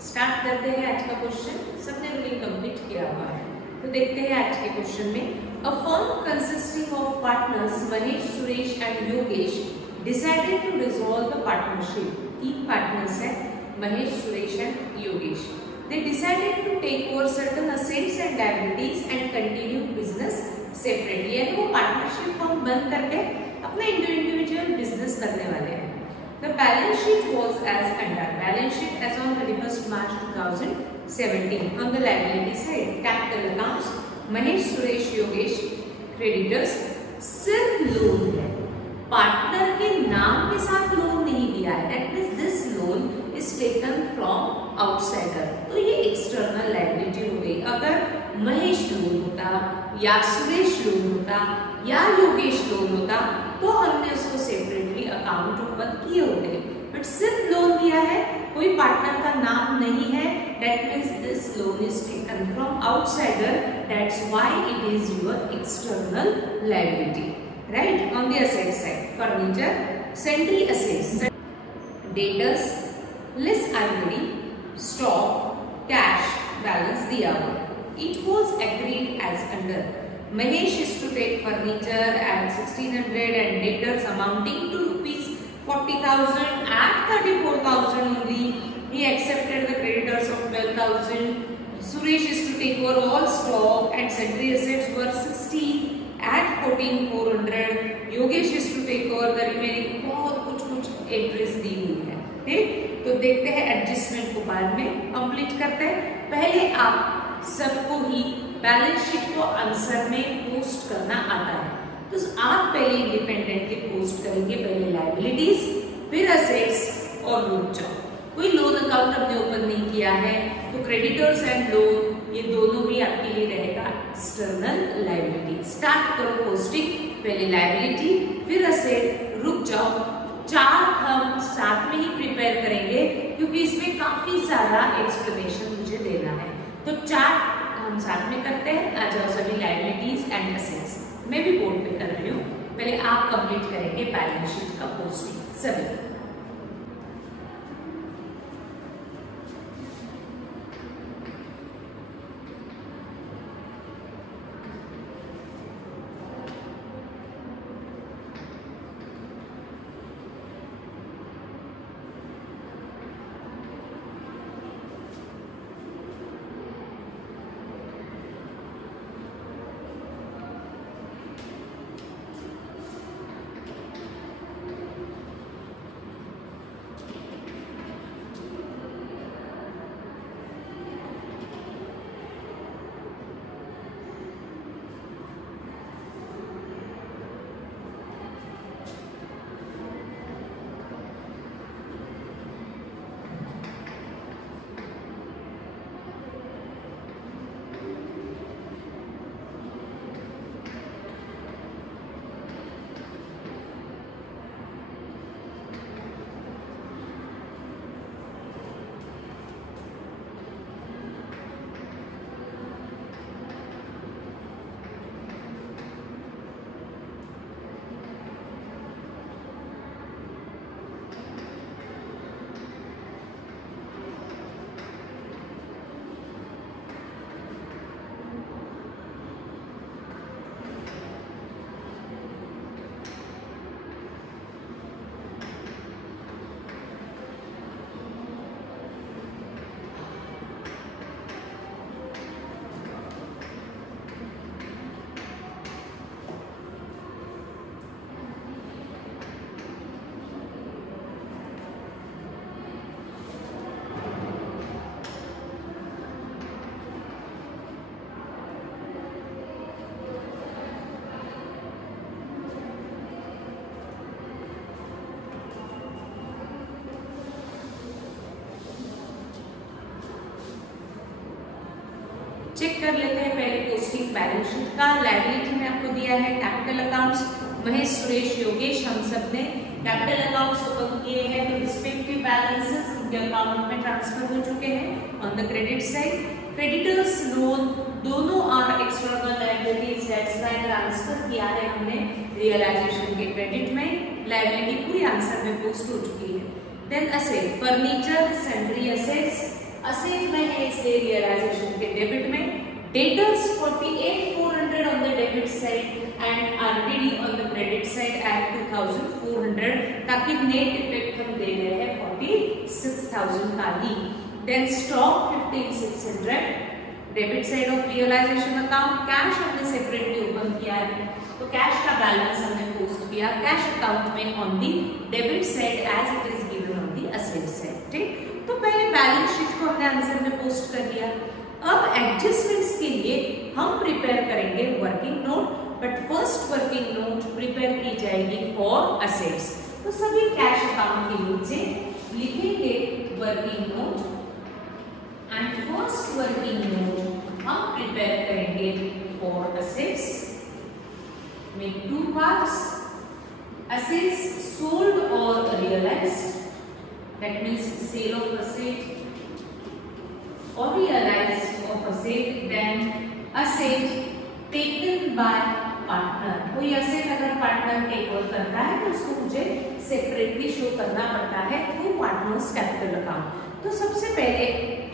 Start करते हैं आज का क्वेश्चन। सबने रूलिंग कंप्लीट किया हुआ है तो देखते हैं आज के क्वेश्चन में। A firm consisting of partners Mahesh, Suresh and Yogesh decided to dissolve the partnership. 3 partners हैं, Mahesh, Suresh and Yogesh. They decided to take over certain assets and liabilities and continue business separately। यानी वो पार्टनरशिप फर्म बंद करके अपना इंडिविजुअल बिजनेस करने वाले हैं। The balance sheet was as under। Balance sheet as on 31st March 2017 on the liability side, capital accounts Mahesh, Suresh, Yogesh creditors. सिर्फ loan है, पार्टनर के नाम के साथ लोन नहीं दिया है। That means this loan is taken from outsider, तो ये एक्सटर्नल लायबिलिटी हो गई। अगर महेश लोन होता या सुरेश लोन होता या योगेश लोन होता तो हमने उसको सेपरेटली अकाउंट ओपन किए होते, बट सिर्फ लोन दिया है, कोई पार्टनर का नाम नहीं है। That means this loan is taken from outsider, that's why it is your external liability. Right, on the asset side furniture, sundry assets, debtors, less ivory, stock, cash balance दिया हुआ। It was agreed as under। Mahesh is to take furniture at 1600 and debtors amounting to rupees 40,000 at 34,000 only. He accepted the creditors of 12,000. Suresh is to take over all stock and sundry assets were 16 at 14,400. Yogesh is to take over the remaining। बहुत कुछ entries दी हुई है। ठीक, तो देखते हैं adjustment को बाद में कंप्लीट करते हैं। पहले आप सबको ही बैलेंस शीट को आंसर में पोस्ट करना आता है, तो आप पहले इंडिपेंडेंटली पोस्ट करेंगे। पहले लायबिलिटीज, फिर असेट्स और रुक जाओ। कोई लोन अकाउंट आपने ओपन नहीं किया है तो क्रेडिटर्स एंड लोन ये दोनों भी आपके लिए रहेगा एक्सटर्नल लायबिलिटी। स्टार्ट करो पोस्टिंग, पहले लायबिलिटी फिर असेट, रुक जाओ। चार्ट हम साथ में ही प्रिपेयर करेंगे क्योंकि इसमें काफी सारा एक्सप्लेनेशन मुझे देना है, तो चार्ट हम साथ में करते हैं। आ जाओ सभी लायबिलिटीज एंड असेट्स। मैं भी बोर्ड पे कर रही हूँ, पहले आप कंप्लीट करेंगे बैलेंस शीट का पोस्टिंग सभी। चेक कर लेते हैं पहले पोस्टिंग बैलेंस शीट का। लायबिलिटी में आपको दिया है कैपिटल अकाउंट्स, महेश, सुरेश, योगेश, हम सब ने कैपिटल अकाउंट्स ओपन किए हैं, तो रिस्पेक्टिव बैलेंसेस उनके अकाउंट में ट्रांसफर हो चुके हैं। On the credit side creditors loan दोनों are external liabilities, that's why transfer किया है हमने रियलाइजेशन के क्रेडिट में। लायबिलिटी पूरी आंसर में पोस्ट हो चुकी है। Then asset, furniture, sundry assets, asset में है इसलिए रियलाइजेशन के डेबिट में। Debtors 48,400 on the debit side and RTD on the credit side at 2,400, ताकि नेट इफेक्ट हम दे रहे हैं 46,000 का ही। Then stock 15,600 debit side of realisation account. Cash हमने सेपरेटली ओपन किया है, तो कैश का बैलेंस हमने पोस्ट किया कैश अकाउंट में on the debit side as it is given on the asset side. ठीक, तो पहले बैलेंस शीट को हमने आंसर में पोस्ट कर दिया। अब एडजस्टमेंट्स के लिए हम प्रिपेयर करेंगे working note, but first working note prepare की जाएगी फॉर असेट्स। तो सभी कैश अकाउंट के नीचे लिखेंगे working note and first working note हम प्रिपेयर करेंगे फॉर असेट्स में 2 parts, assets sold or realized, that means sale of asset or realized of asset, then asset taken by partner। कोई asset अगर partner take over करता है तो उसको मुझे सेपरेटली शो करना पड़ता है थ्रू पार्टनर्स कैपिटल अकाउंट। तो सबसे पहले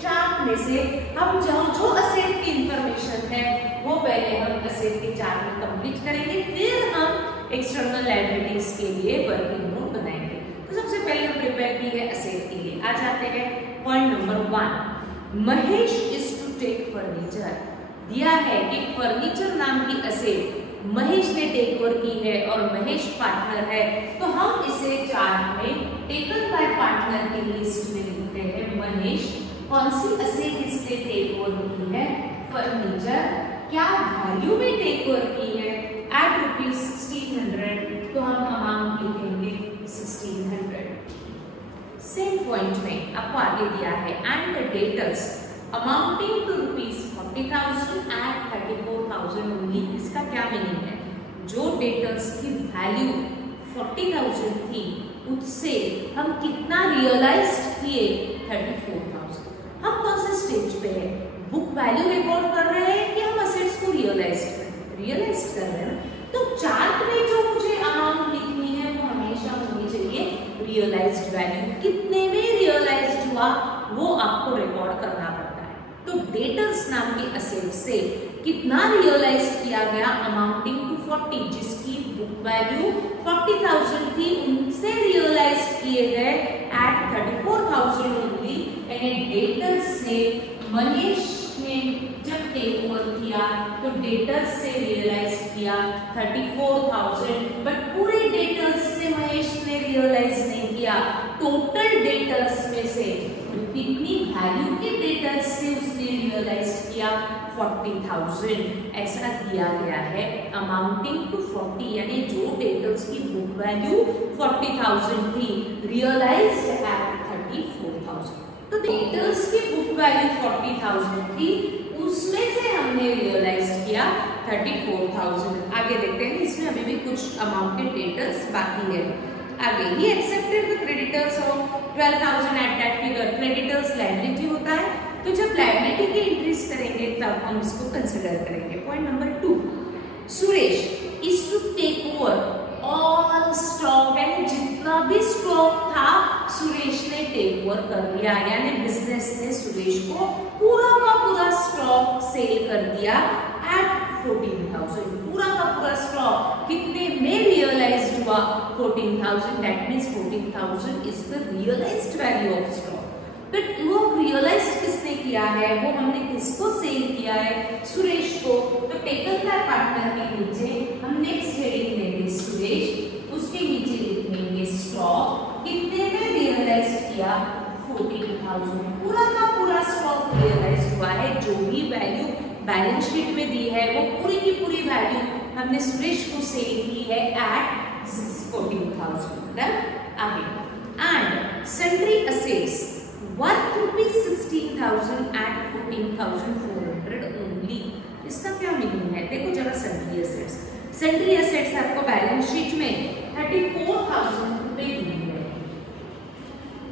चार्ट में से हम जो असेट की इंफॉर्मेशन है वो पहले हम असेट के चार्ट में कंप्लीट करेंगे, फिर हम एक्सटर्नल लायबिलिटीज के लिए वर्किंग नोट बनाएंगे। तो सबसे पहले हम प्रिपेयर की है असेट के लिए। आ जाते हैं point number 1, Mahesh is to take furniture. दिया है कि फर्नीचर नाम की असेट महेश ने टेक ओवर की है और महेश पार्टनर है, तो हम इसे चार्ट में टेकन बाय पार्टनर की लिस्ट में लिखते हैं महेश। कौन सी असेट इसने टेक ओवर की है? फर्नीचर। क्या वैल्यू में टेक ओवर की है? एट ₹1600, तो हम अमाउंट लिखेंगे 1600। सेम पॉइंट में आपको आगे दिया है and the debtors amounting to ₹40,000 at 34,000 only. इसका क्या मीनिंग है? जो डेटर्स की वैल्यू 40,000 थी उससे हम कितना रियलाइज किए? 34,000। हम कौन से स्टेज पे है? बुक वैल्यू रिकॉर्ड कर रहे हैं कि हम असेट्स को रियलाइज कर रहे हैं। तो चार्ट में जो मुझे अमाउंट लिखनी है वो हमेशा होनी चाहिए रियलाइज्ड वैल्यू। कितने में रियलाइज्ड हुआ वो आपको रिकॉर्ड करना पड़ता है। तो डेटर्स नाम के असेट से कितना रियलाइज किया गया? अमाउंटिंग टू 40, जिसकी बुक वैल्यू 40,000 थी उनसे रियलाइज किए गए एट 34,000 ओनली। यानी डेटर्स से महेश ने जब टेक ओवर किया तो डेटर्स से रियलाइज किया 34,000, बट पूरे डेटर्स से महेश ने रियलाइज नहीं किया। टोटल डेटर्स में से कितनी वैल्यू के डेटर्स से उसने रियलाइज किया? 40,000। ऐसा दिया गया है अमाउंटिंग टू 40, यानी जो डेटर्स की बुक वैल्यू 40,000 थी रियलाइज्ड एट 34,000। तो डेटर्स की बुक वैल्यू 40,000 थी, उसमें से हमने रियलाइज किया 34,000। आगे देखते हैं, इसमें अभी भी कुछ अमाउंट के डेटर्स बाकी है। आगे he accepted the creditors of 12,000 at that figure. Creditors liability होता है, तो जब लायबिलिटी की एंट्रीज करेंगे तब हम इसको कंसिडर करेंगे। Point number 2, Suresh is to take over all stock, यानी जितना भी स्टॉक था सुरेश ने टेक ओवर कर लिया, यानी बिजनेस ने सुरेश को पूरा का पूरा स्टॉक सेल कर दिया एट 14,000। पूरा का पूरा स्टॉक कितने में रियलाइज्ड हुआ? 14,000। That means 14,000 is the realised value of stock. But वो रियलाइज किसने किया है? वो हमने किसको सेल किया है? सुरेश को। तो टेकन बाय पार्टनर के नीचे हम नेक्स्ट हेडिंग देंगे सुरेश, उसके नीचे लिखेंगे स्टॉक। कितने में रियलाइज किया? 14,000। पूरा का पूरा स्टॉक रियलाइज हुआ है। जो भी वैल्यू बैलेंस शीट में दी है वो पूरी की पूरी वैल्यू हमने सुरेश को सेल की है एट 14,000। आगे and sundry assets worth ₹16,000 at 14,400। 1400 only. इसका क्या मीनिंग है? देखो जरा सन्ड्री एसेट्स। सन्ड्री एसेट्स आपको बैलेंस शीट में 34,000 रुपए दी है।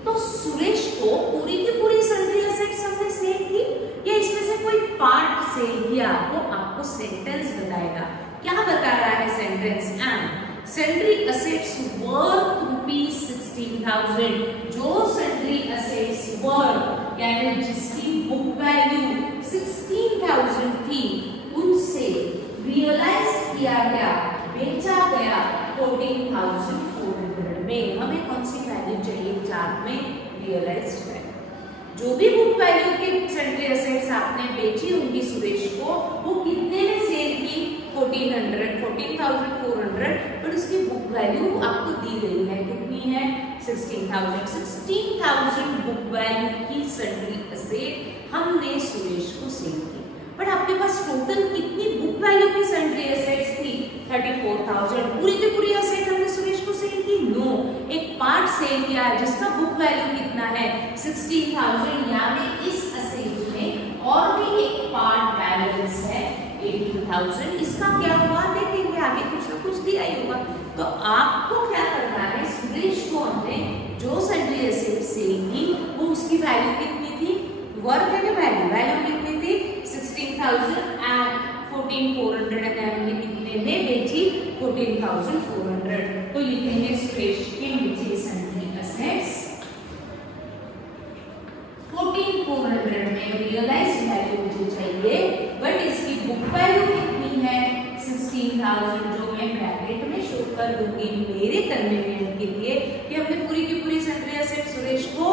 तो सुरेश को पूरी की पूरी सन्ड्री एसेट्स हमने सेल की या इसमें से कोई पार्ट सेल किया? वो आपको सेंटेंस बताएगा। क्या बता रहा है sentence? And sundry assets worth rupees 16,000। जो सन्ड्री एसेट्स वर्थ यानी जिसकी बुक वैल्यू 16,000 थी उनसे रियलाइज किया गया, बेचा गया 14,400 में। हमें कौन सी वैल्यू चाहिए चार्ट में? Realised value. जो भी बुक वैल्यू की सन्ड्री एसेट्स आपने बेची होंगी सुरेश को, वो कितने में सेल की? 14,400, बट उसकी बुक वैल्यू आपको दी गई है कितनी है? 16,000। 16,000 बुक वैल्यू की सन्ड्री एसेट हमने सुरेश को सेल की। बट आपके पास टोटल कितनी बुक वैल्यू की सन्ड्री एसेट्स थी? 34,000। पूरी की पूरी एसेट हमने सुरेश को सेल की? नो, एक पार्ट सेल किया जिसका बुक वैल्यू कितना है? 16,000। यानी इस एसेट में और भी एक पार्ट बैलेंस है 18,000। इसका क्या हुआ देखेंगे आगे, कुछ ना कुछ दिया ही होगा। तो आपको क्या करना है? सुरेश को हमने जो सन्ड्री एसेट सेल की वो उसकी वैल्यू कितनी थी? वर्थ है क्या वैल्यू? वैल्यू कितनी थी? 16,000 एंड 14,400 हमने कितने में बेची? 14,400। तो लिखेंगे सुरेश के नीचे सन्ड्री एसेट्स 14,400 में रियलाइज्ड वैल्यू मुझे चाहिए, बट इसकी बुक वैल्यू कितनी है? 16,000, जो मैं ब्रैकेट में शो कर दूंगी मेरे कन्वीनियंट के लिए कि हमने पूरी की पूरी सन्ड्री एसेट सुरेश को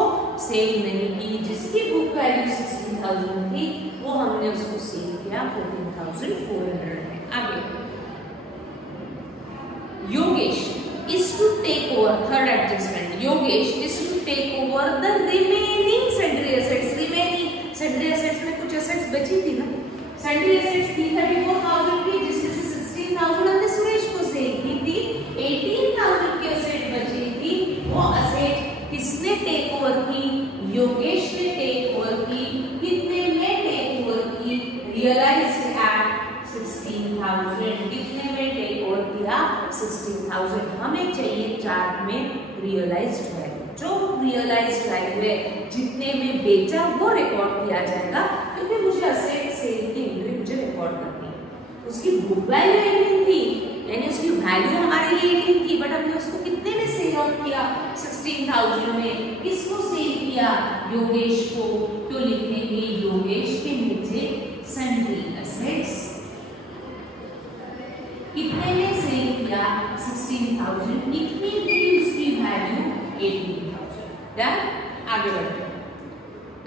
सेल नहीं की। जिसकी बुक वैल्यू 16,000 थी वो हमने उसको सेल किया 14,400 में। आगे Yogesh is to take over, third adjustment, Yogesh is to take over the remaining sundry assets। remaining sundry assets में कुछ assets बची थी ना? sundry assets थी 34,000 की, जिसमें से 16,000 हमने सुरेश को सेल की थी। 18,000 की asset बची थी। वो asset किसने टेक ओवर की? योगेश ने टेक ओवर की। कितने में टेक ओवर की? Realised at 16,000। कितने में टेक ओवर किया? 16,000। हमें चाहिए चार्ट में रियलाइज्ड वैल्यू। जो रियलाइज्ड वैल्यू है जितने में बेचा वो रिकॉर्ड किया जाएगा, क्योंकि मुझे असेट सेल की एंट्री मुझे रिकॉर्ड करनी है। उसकी बुक वैल्यू 18 थी, यानी उसकी वैल्यू हमारे लिए 18 थी, बट हमने उसको कितने में सेल ऑफ किया? 16,000 में। किसको सेल किया? योगेश को। तो लिखेंगे योगेश के नीचे सन्ड्री एसेट्स कितने में सेल किया? 16,000। कितनी थी उसकी वैल्यू? 18,000। डन। आगे बढ़ते हैं।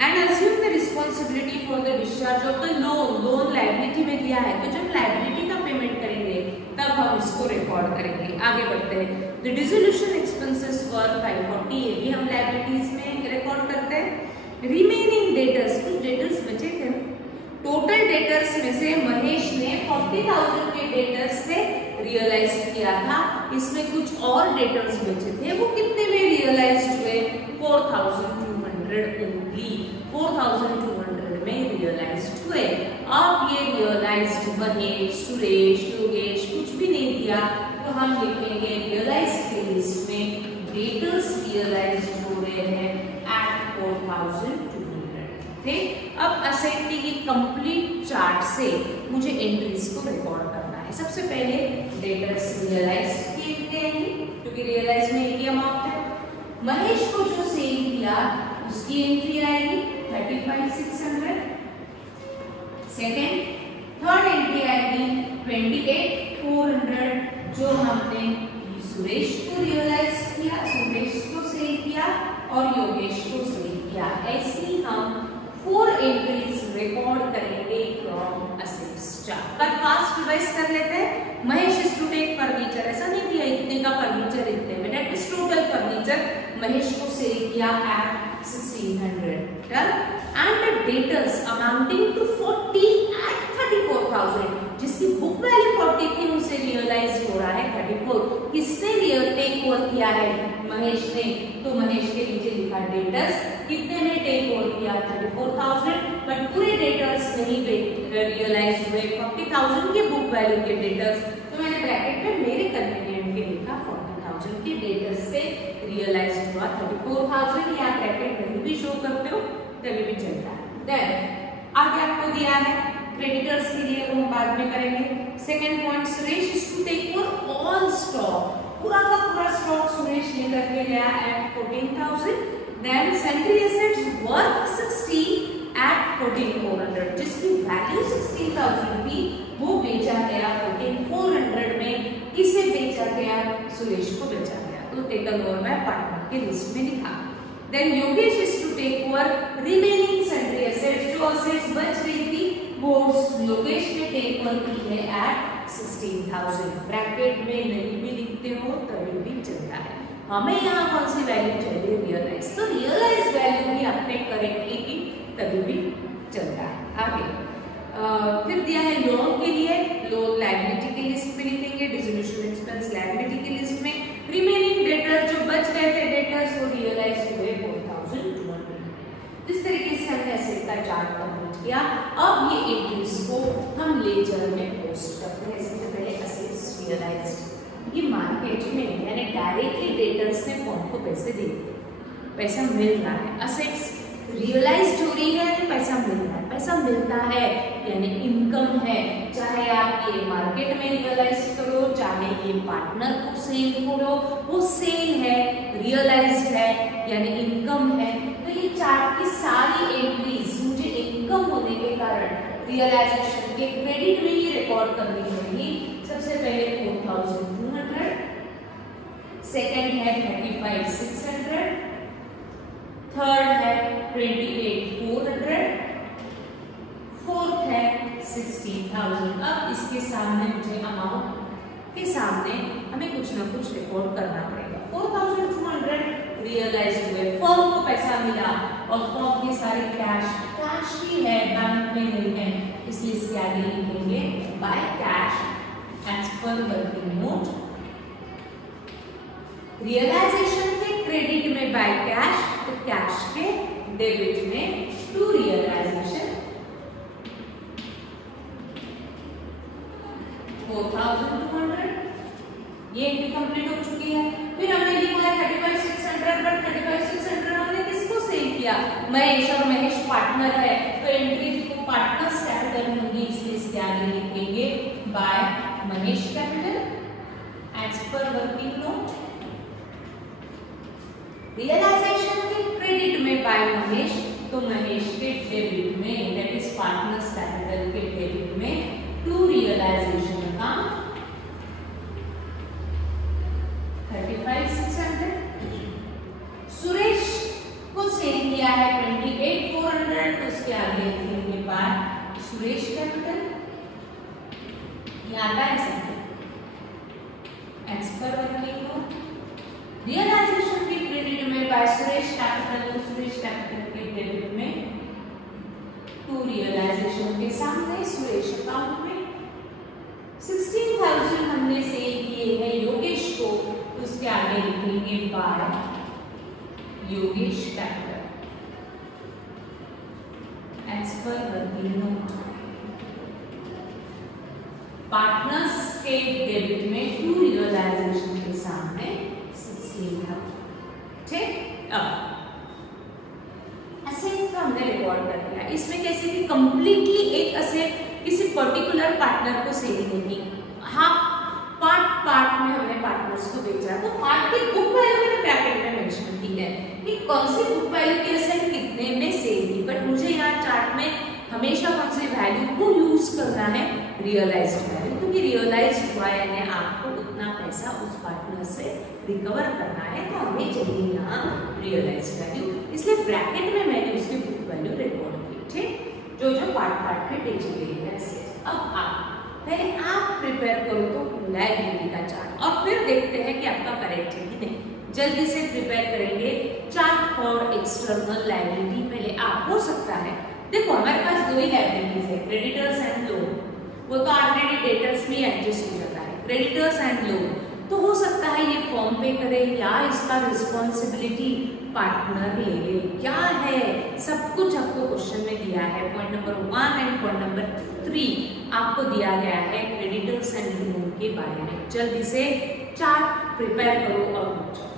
And assume the responsibility for the discharge of the loan. Loan liability में दिया है, तो जब लायबिलिटी का पेमेंट करेंगे तब हम इसको रिकॉर्ड करेंगे। आगे बढ़ते हैं। द डिसोल्यूशन एक्सपेंसेस वर 540, ये भी हम लायबिलिटीज में रिकॉर्ड करते हैं। रिमेनिंग डेटर्स, कुछ डेटर्स बचे थे। टोटल डेटर्स में से महेश ने 40,000 के डेटर्स से रियलाइज किया था। इसमें कुछ और डेटर्स बचे थे, वो कितने में रियलाइज हुए? 4,200 ओनली। 4,200 में रियलाइज हुए। अब ये रियलाइज्ड महेश, सुरेश, योगेश कुछ भी नहीं दिया, तो हम लिखेंगे रियलाइज के लिस्ट में डेटर्स रियलाइज हो रहे हैं एट 4,200। ठीक। अब असेट की कंप्लीट चार्ट से मुझे एंट्रीज को रिकॉर्ड करना है। सबसे पहले डेटर्स रियलाइज की एंट्री आएगी, क्योंकि रियलाइज में एक ही अमाउंट है। महेश को जो सेल किया उसकी एंट्री आएगी 35,600। सेकेंड, थर्ड एंट्री आएगी 28,400, जो हमने सुरेश को रियलाइज किया, सुरेश को सेल किया और योगेश को सेल किया। ऐसी हम 4 एंट्रीज रिकॉर्ड करेंगे फ्रॉम असेट्स चार्ट। पर फास्ट रिवाइज कर लेते हैं। Mahesh is to take furniture, ऐसा नहीं दिया इतने का फर्नीचर इतने में, that is total furniture Mahesh को सेल किया at 1,600। Done. And the debtors amounting to 40 at 34,000, जिसकी बुक वैल्यू 40 थी उनसे रियलाइज हो रहा है 34। किसने टेक ओवर किया है? महेश ने। तो महेश के नीचे लिखा लिखा डेटर्स कितने ने टेक ओवर किया 34,000, बट पूरे डेटर्स नहीं रियलाइज हुए 40,000 के बुक वैल्यू के डेटर्स, तो मैंने ब्रैकेट में मेरे कन्वीनियंट के लिखा 40,000 के डेटर्स से रियलाइज हुआ 34,000, या ब्रैकेट नहीं भी शो करते हो तभी भी चलता है। देन आगे आपको दिया है क्रेडिटर्स के लिए, वो हम बाद में करेंगे। Second point, Suresh is to take over all stock, पूरा का पूरा स्टॉक सुरेश लेकर के गया at 14,000। Then sundry assets worth 60 at 14,400, जिसकी वैल्यू 60,000 थी वो बेचा गया 14,400 में। किसे बेचा गया? सुरेश को बेचा गया, तो टेकन ओवर बाय पार्टनर के लिस्ट में लिखा। Then Yogesh is to take over remaining sundry assets, जो एसेट्स बच रही थी वो योगेश ने टेक ओवर की है एट 16,000। ब्रैकेट में नहीं भी लिखते हो तभी भी चलता है। हमें यहाँ कौन सी वैल्यू चाहिए? रियलाइज, तो रियलाइज वैल्यू भी आपने करेक्टली की तभी भी चलता है। आगे फिर दिया है लोन के लिए, लोन लायबिलिटी की लिस्ट में लिखेंगे, डिसोल्यूशन एक्सपेंस लायबिलिटी की लिस्ट में। रिमेनिंग डेटर जो बच गए थे डेटर्स वो रियलाइज हुए 4,200। इस तरीके से हमने एसेट का चार्ट कंप्लीट किया। अब ये एंट्रीज को हम लेजर में पोस्ट करते हैं। सबसे पहले एसेट्स रियलाइज्ड, ये मार्केट में यानी डायरेक्टली डेटर्स ने फॉर्म को पैसे दे दिए, पैसा मिल रहा है। एसेट्स रियलाइज्ड हो रही है तो पैसा मिल रहा है, पैसा मिलता है यानी इनकम है। चाहे आप ये मार्केट में रियलाइज करो, चाहे ये पार्टनर को सेल करो, वो सेल है, रियलाइज्ड है यानी इनकम है। तो ये चार्ट की सारी एंट्रीज मुझे इनकम होने के कारण रियलाइजेशन के क्रेडिट में ही रिकॉर्ड करनी होगी। सबसे पहले 4,200, सेकेंड है 35,600, थर्ड है 28,400, फोर्थ है 60,000। अब इसके सामने मुझे अमाउंट के सामने हमें कुछ ना कुछ रिकॉर्ड करना पड़ेगा। 4,200 रियलाइज हुए, फर्म को पैसा मिला और फर्म के सारे कैश ही है, बैंक में नहीं है, इसलिए इसके आगे लिखेंगे by cash as per working note. Realisation के क्रेडिट में बाय कैश, तो कैश के डेबिट में टू रियलाइजेशन 4,200। ये एंट्री कंप्लीट हो चुकी है। फिर हमने लिखा है 35,600, पर 35,600 हमने किसको सेल किया? महेश, और महेश पार्टनर है तो एंट्री को पार्टनर्स कैपिटल होगी, इसलिए इसके आगे लिखेंगे by Mahesh capital as per working note. Realisation के क्रेडिट में बाय महेश, तो महेश के डेबिट में दैट इज पार्टनर्स कैपिटल के डेबिट में टू रियलाइजेशन अकाउंट 35,600। सुरेश को सेल किया है 28,400, तो उसके आगे लिखेंगे बाय सुरेश कैपिटल, ये आता है समझे as per working note. Realisation के क्रेडिट में बाय सुरेश कैपिटल, तो सुरेश कैपिटल के डेबिट में टू रियलाइजेशन के सामने सुरेश अकाउंट में। 16,000 हमने सेल किए हैं योगेश को, उसके आगे लिखेंगे by Yogesh capital as per working note. Partners के डेबिट में टू रियलाइजेशन के सामने 16,000। ठीक, अब एसेट का हमने रिकॉर्ड कर दिया। इसमें कैसे थी? कंप्लीटली एक एसेट किसी पर्टिकुलर पार्टनर को सेल होगी, हाफ पार्ट में हमने पार्टनर्स को बेचा, तो पार्ट की बुक वैल्यू मैंने ब्रैकेट में मेंशन की है कि कौन सी बुक वैल्यू की एसेट कितने में सेल की, बट मुझे यहाँ चार्ट में हमेशा कौन सी वैल्यू को यूज करना है? रियलाइज्ड वैल्यू, क्योंकि रियलाइज्ड हुआ यानी आपको उतना पैसा उस पार्टनर से रिकवर करना है, तो हमें चाहिए यहाँ रियलाइज्ड वैल्यू, इसलिए ब्रैकेट में मैंने उसकी बुक वैल्यू रिकॉर्ड की। ठीक, जो पार्ट में बेची गई है। अब पहले आप प्रिपेयर करो तो लायबिलिटी का चार्ट, और फिर देखते हैं कि आपका करेक्ट है कि नहीं। जल्दी से प्रिपेयर करेंगे चार्ट फॉर एक्सटर्नल लायबिलिटी। पहले आप हो सकता है, देखो हमारे पास दो ही लायबिलिटीज है, क्रेडिटर्स एंड लोन, वो तो ऑलरेडी डेटर्स में एडजस्ट हो जाता है। क्रेडिटर्स एंड लोन तो हो सकता है ये फॉर्म पे करे या इसका रिस्पॉन्सिबिलिटी पार्टनर ले ले। क्या है, सब कुछ आपको क्वेश्चन में दिया है। Point number 1 and point number 3 आपको दिया गया है क्रेडिटर्स एंड लोन के बारे में। जल्दी से चार्ट प्रिपेयर करो और बच्चों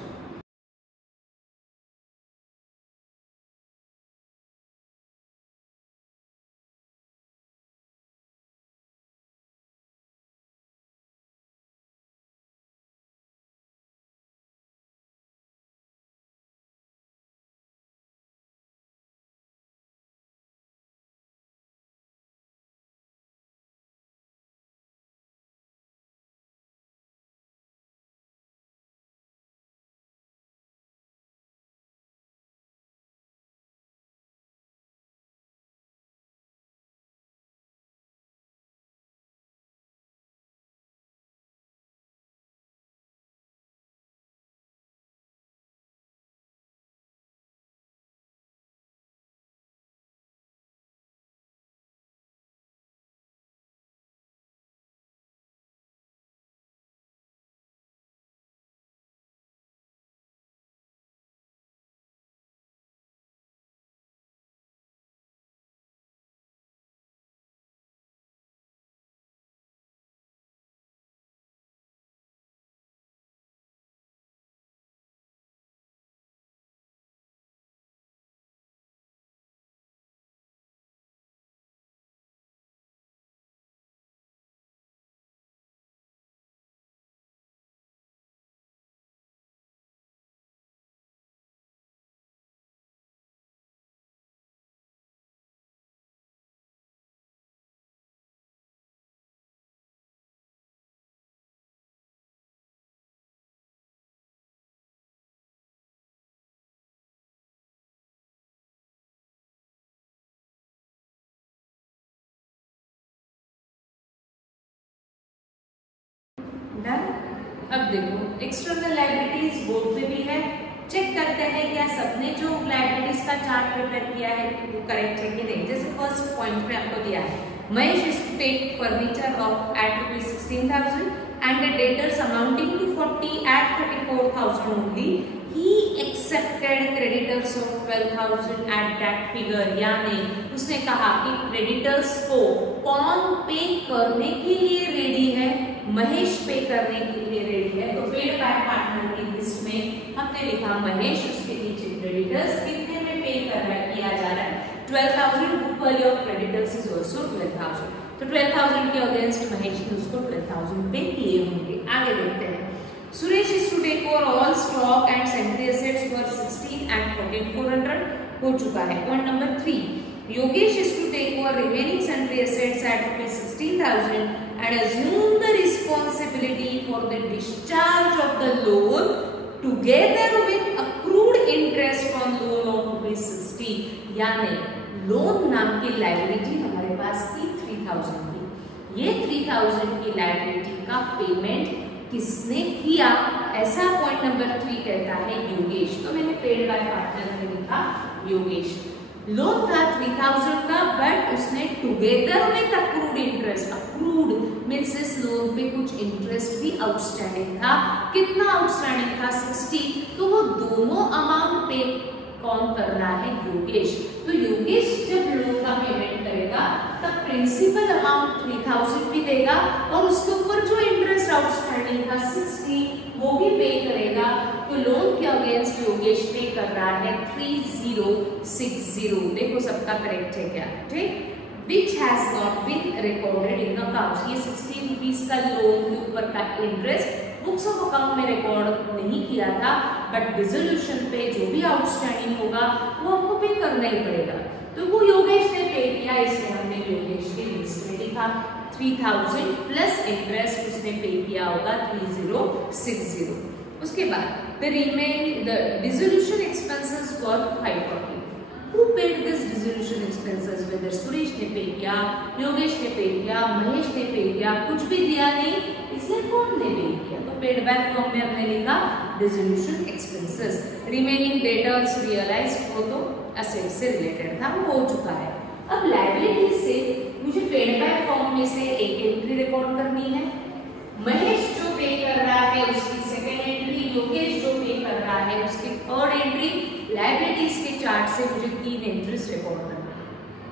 डन। अब देखो एक्सटर्नल लायबिलिटीज बोर्ड पे भी है, चेक करते हैं क्या सबने जो लायबिलिटीज का चार्ट प्रिपेयर किया है वो करेक्ट है कि नहीं। जैसे फर्स्ट पॉइंट में आपको दिया है Mahesh is to take furniture off at ₹16,000 and the debtors amounting to 40 at 34,000 only. He accepted creditors of 12,000 at that figure. यानी उसने कहा कि क्रेडिटर्स को कौन पे करने के लिए रेडी है, महेश पे करने के लिए रेडी है। तो पेड बाय पार्टनर की लिस्ट में हमने लिखा महेश, उसके नीचे क्रेडिटर्स कितने में पे किया जा रहा है 12,000। Book value of creditors is also 12,000। तो 12,000 के अगेंस्ट महेश ने उसको 12,000 पे किए होंगे। आगे देखते हैं। Suresh is to take over all stock and Sentry assets for 16 and 14,400 हो चुका है। Point number 3 Yogesh is to take over remaining sundry assets at ₹16,000 and assume the responsibility for the discharge of the loan together with accrued interest on loan of ₹60। यानी loan नाम की liability हमारे पास थी 3,000 की। ये 3,000 की लायबिलिटी का पेमेंट किसने किया, ऐसा पॉइंट नंबर 3 कहता है योगेश। तो मैंने पेड बाय पार्टनर में लिखा योगेश। लोन था 3,000 का, बट उसने together with accrued interest, accrued means इस लोन पे कुछ इंटरेस्ट भी आउटस्टैंडिंग था। कितना आउटस्टैंडिंग था 60। तो वो दोनों अमाउंट पे कौन कर रहा है, योगेश। तो योगेश जब लोन का पेमेंट करेगा तब प्रिंसिपल अमाउंट 3,000 भी देगा और उसके ऊपर जो इंटरेस्ट आउटस्टैंडिंग था 60 वो भी पे करेगा। तो लोन के अगेंस्ट योगेश पे कर रहा है 3060। देखो सबका करेक्ट है क्या, ठीक। Which has not been recorded in the accounts। ये 60 रुपीज का लोन के ऊपर का इंटरेस्ट बुक्स ऑफ अकाउंट में रिकॉर्ड नहीं किया था, बट डिसोल्यूशन पे जो भी आउटस्टैंडिंग होगा वो आपको पे करना ही पड़ेगा। तो वो योगेश ने पे किया, इसलिए हमने योगेश की लिस्ट में लिखा 3,000 प्लस इंटरेस्ट उसने पे किया होगा 3060। उसके बाद the dissolution expenses were 540। Who paid this dissolution expenses? Whether Suresh ने पे किया, योगेश ने पे किया, महेश ने पे किया, कुछ भी दिया नहीं, इसलिए कौन ने पे किया। तो पेड बैक फॉर्म में हमने लिखा dissolution expenses. Remaining debtors realised वो तो असेट से रिलेटेड था, वो हो चुका है। अब लायबिलिटी से मुझे पेड बैक फॉर्म में से एक एंट्री रिकॉर्ड करनी है। महेश जो पे कर रहा है उसकी सेकेंड एंट्री, योगेश जो पे कर रहा है उसकी थर्ड एंट्री, लायबिलिटीज के चार्ट से मुझे 3 एंट्रीज रिकॉर्ड करना है।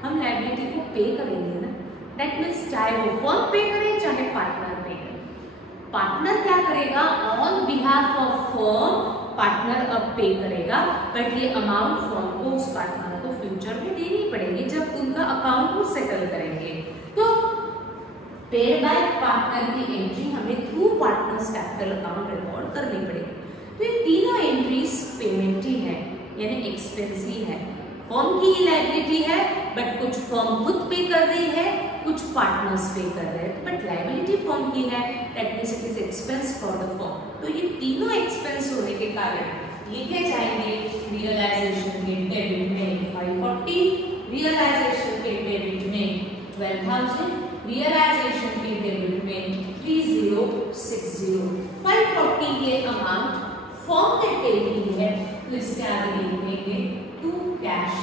हम लायबिलिटी को पे करेंगे ना, दैट मीन्स चाहे वो फर्म पे करे चाहे पार्टनर पे करे। पार्टनर क्या करेगा, on behalf of firm partner अब पे करेगा, बट ये अमाउंट फर्म को उस पार्टनर को फ्यूचर में देनी पड़ेगी जब उनका अकाउंट को सेटल करेंगे। तो पेड बाय पार्टनर की एंट्री हमें through partners capital account record करनी पड़ेगी। तो ये तीनों एंट्रीज पेमेंट ही है, यानी एक्सपेंस ही है। फर्म की लायबिलिटी है, बट कुछ फर्म खुद पे कर रही है, कुछ पार्टनर्स पे कर रहे हैं, बट लायबिलिटी फर्म की है, that means it is expense for the firm. तो ये तीनों एक्सपेंस होने के कारण लिखे जाएंगे रियलाइजेशन के डेबिट में 540, रियलाइजेशन के डेबिट में 12,000, रियलाइजेशन के डेबिट में 3060। 540 ये अमाउंट फर्म ने पे की है, तो इसके आगे लिखेंगे to cash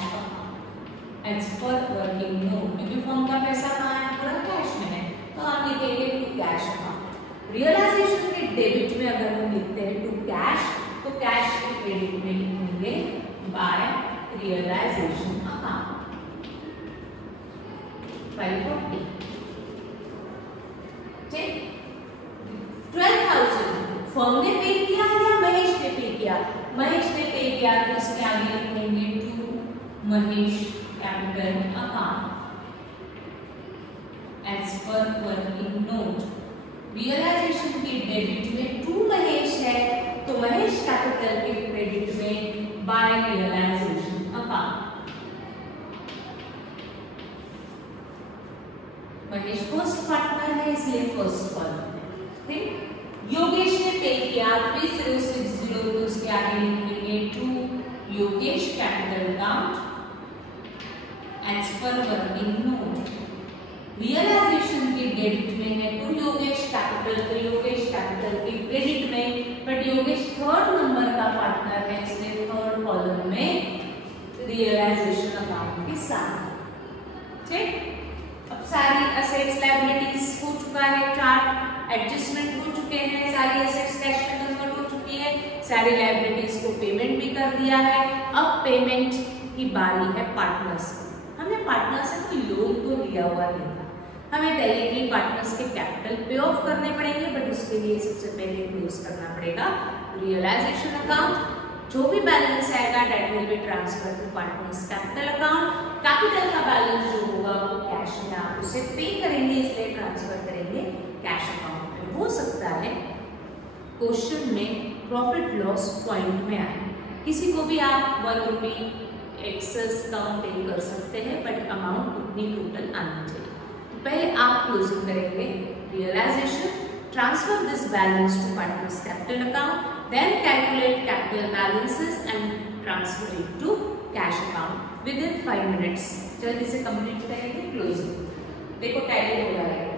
as per working note, क्योंकि फर्म का पैसा कहाँ है, पूरा कैश में है, तो हम लिखेंगे टू कैश अकाउंट। रियलाइजेशन के डेबिट में अगर हम लिखते हैं टू कैश, तो कैश के क्रेडिट में लिखेंगे बाय रियलाइजेशन अकाउंट 540। ठीक, 12,000 फर्म ने पे किया या महेश ने पे किया? महेश ने पे किया, तो इसके आगे लिखेंगे to Mahesh capital account as per working note. Realisation की डेबिट में टू महेश है, तो महेश कैपिटल के क्रेडिट में by realisation account. Mahesh first partner है, इसलिए फर्स्ट कॉलम है। ठीक, योगेश ने पे किया 3060, तो उसके आगे लिखेंगे to Yogesh capital account as per working note. Realisation के डेबिट में है टू योगेश कैपिटल, तो योगेश कैपिटल के क्रेडिट में, बट योगेश थर्ड नंबर का पार्टनर है, इसलिए थर्ड कॉलम में रियलाइजेशन अकाउंट के साथ। ठीक, अब सारी असेट्स लायबिलिटीज हो चुका है, चार्ट एडजस्टमेंट हो चुके हैं, सारी एसेट्स कैश में कन्वर्ट हो चुकी है, सारी लायबिलिटीज को पेमेंट भी कर दिया है। अब पेमेंट की बारी है पार्टनर्स की। हमने पार्टनर से कोई लोन तो लिया हुआ नहीं था, हमें डायरेक्टली पार्टनर्स के कैपिटल पे ऑफ करने पड़ेंगे, बट उसके लिए सबसे पहले क्लोज करना पड़ेगा रियलाइजेशन अकाउंट। जो भी बैलेंस आएगा that will be transfer to partners capital account. Capital का बैलेंस जो होगा वो कैश में आप उसे पे करेंगे, इसलिए ट्रांसफर करेंगे कैश अकाउंट में। हो सकता है क्वेश्चन में प्रॉफिट लॉस पॉइंट में आए, किसी को भी आप 1 रुपी एक्सेस कम पे कर सकते हैं, बट अमाउंट उतनी टोटल आनी चाहिए। तो पहले आप क्लोजिंग करेंगे realisation, transfer this balance to partners capital account, then calculate capital balances and transfer it to cash account within 5 minutes। जल्दी से कंप्लीट करेंगे क्लोजिंग। देखो टैली हो रहा है।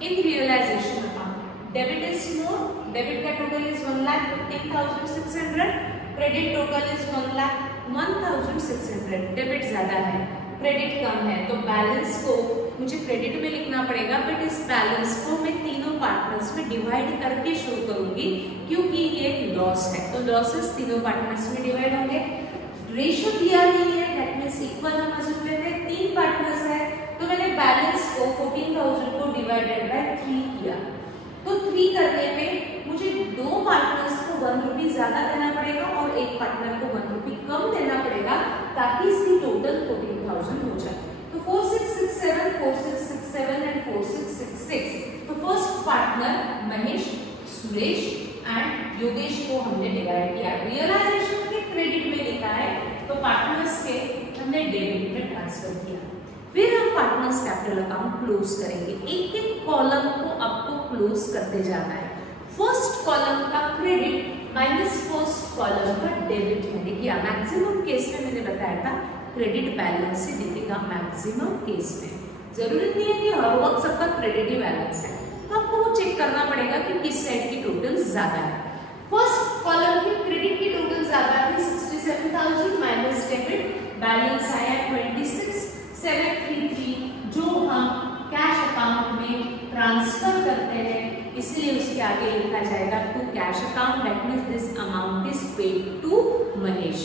In realization account, debit is more. Debit का total is 1,15,600. Credit total is 1,01,600. Debit ज्यादा है, क्रेडिट कम है, तो बैलेंस को मुझे क्रेडिट में लिखना पड़ेगा, बट इस बैलेंस को मैं तीनों पार्टनर्स में डिवाइड करके शो करूंगी क्योंकि ये लॉस है, तो लॉसेस तीनों पार्टनर्स में डिवाइड होंगे। रेशियो दिया नहीं है, दैट मींस इक्वल हम अज्यूम लेते हैं, 3 पार्टनर्स है तो मैंने बैलेंस को 14,000 को डिवाइडेड बाय 3 किया, तो 3 करने में मुझे 2 पार्टनर्स को 1 रुपी ज्यादा देना पड़ेगा और एक पार्टनर को 1 रुपी कम देना पड़ेगा ताकि इसकी टोटल 14,000 हो जाए। तो 4667, 4667 एंड 4666, तो first partner Mahesh, Suresh and Yogesh को हमने डिवाइड किया। रियलाइजेशन के क्रेडिट में लिखा है तो पार्टनर्स के हमने डेबिट में ट्रांसफर किया। फिर हम पार्टनर्स कैपिटल अकाउंट क्लोज करेंगे, एक एक कॉलम को आपको क्लोज करते जाना है। फर्स्ट कॉलम का क्रेडिट माइनस फर्स्ट कॉलम का डेबिट मैंने किया। मैक्सिमम केस में मैंने बताया था क्रेडिट बैलेंस से दिखेगा मैक्सिमम केस में, जरूरत नहीं है कि हर वक्त सबका क्रेडिट ही बैलेंस है, तो आपको वो चेक करना पड़ेगा कि किस साइड की टोटल ज्यादा है। फर्स्ट कॉलम की क्रेडिट की टोटल ज्यादा थी 67,000 माइनस डेबिट, बैलेंस आया 26,733 जो हम कैश अकाउंट में ट्रांसफर करते हैं, इसलिए उसके आगे लिखा जाएगा to cash account, that means this amount is paid to Mahesh.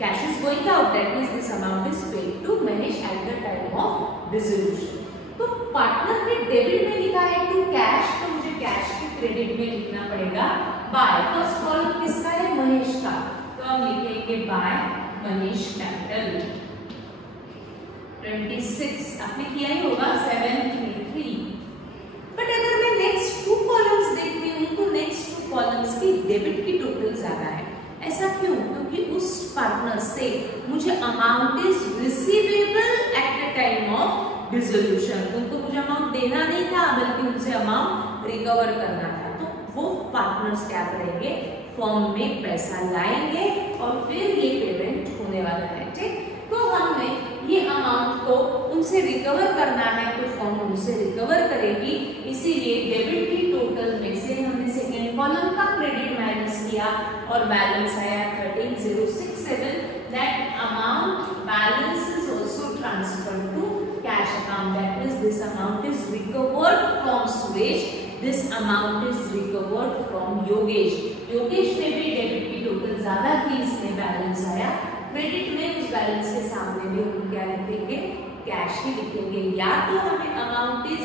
Cash is going out, that means this amount is paid to Mahesh at the time of dissolution. तो पार्टनर के डेबिट में लिखा है टू कैश, तो मुझे कैश के credit में लिखना पड़ेगा बाय, फर्स्ट कॉलम किसका है, महेश का, तो हम लिखेंगे बाय महेश कैपिटल 26, आपने किया ही होगा 733। बट अगर मैं नेक्स्ट 2 कॉलम्स देखती हूँ तो नेक्स्ट 2 कॉलम्स की डेबिट की टोटल ज्यादा है। ऐसा क्यों? क्योंकि उस पार्टनर से मुझे amount is receivable eight the time of dissolution, उनको मुझे अमाउंट देना नहीं था बल्कि उनसे अमाउंट रिकवर करना था, तो वो पार्टनर्स क्या करेंगे, फॉर्म में पैसा लाएंगे और फिर ये पेमेंट होने वाला है। ठीक, तो हमने ये अमाउंट को उनसे रिकवर करना है तो फॉर्म उनसे रिकवर करेगी, इसीलिए डेबिट की टोटल में से हमने सेकेंड कॉलम का क्रेडिट माइनस किया और बैलेंस आया 13,067, that amount balance is also transferred to cash account, that means this amount is recovered from Suresh, this amount is recovered from Yogesh. Yogesh ने भी डेबिट की टोटल ज्यादा थी, इसमें बैलेंस आया, क्रेडिट में उस बैलेंस के सामने भी हम क्या लिखेंगे, कैश ही लिखेंगे, या तो हमें amount is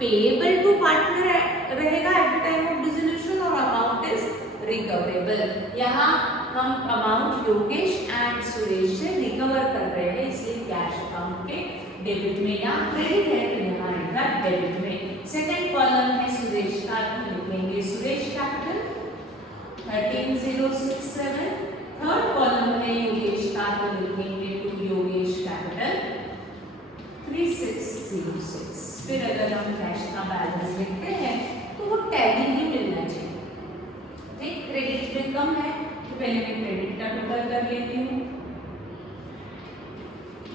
payable to partner रहेगा at the time of dissolution और अमाउंट इज रिकवरेबल। यहाँ हम अमाउंट योगेश एंड सुरेश से रिकवर कर रहे हैं, इसलिए कैश अकाउंट के डेबिट में, या क्रेडिट है तो यहाँ आएगा डेबिट में। सेकेंड कॉलम है सुरेश का, तो लिखेंगे सुरेश कैपिटल 13,067, थर्ड कॉलम है योगेश का, तो लिखेंगे टू योगेश कैपिटल 3606। फिर अगर हम कैश का बैलेंस लिखते हैं तो वो टैली ही मिलना चाहिए। ठीक, क्रेडिट में कम है तो पहले मैं क्रेडिट का टोटल कर लेती हूँ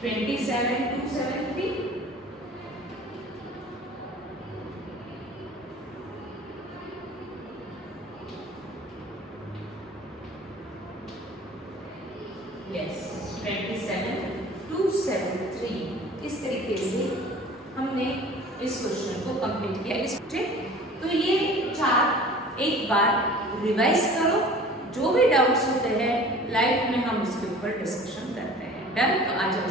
27,273, यस 27,273। इस तरीके से हमने इस क्वेश्चन को कंप्लीट किया। ठीक, तो ये 4 एक बार रिवाइज करो, जो भी डाउट्स होते हैं लाइव में हम इसके ऊपर डिस्कशन करते हैं। डन, तो आ जाओ।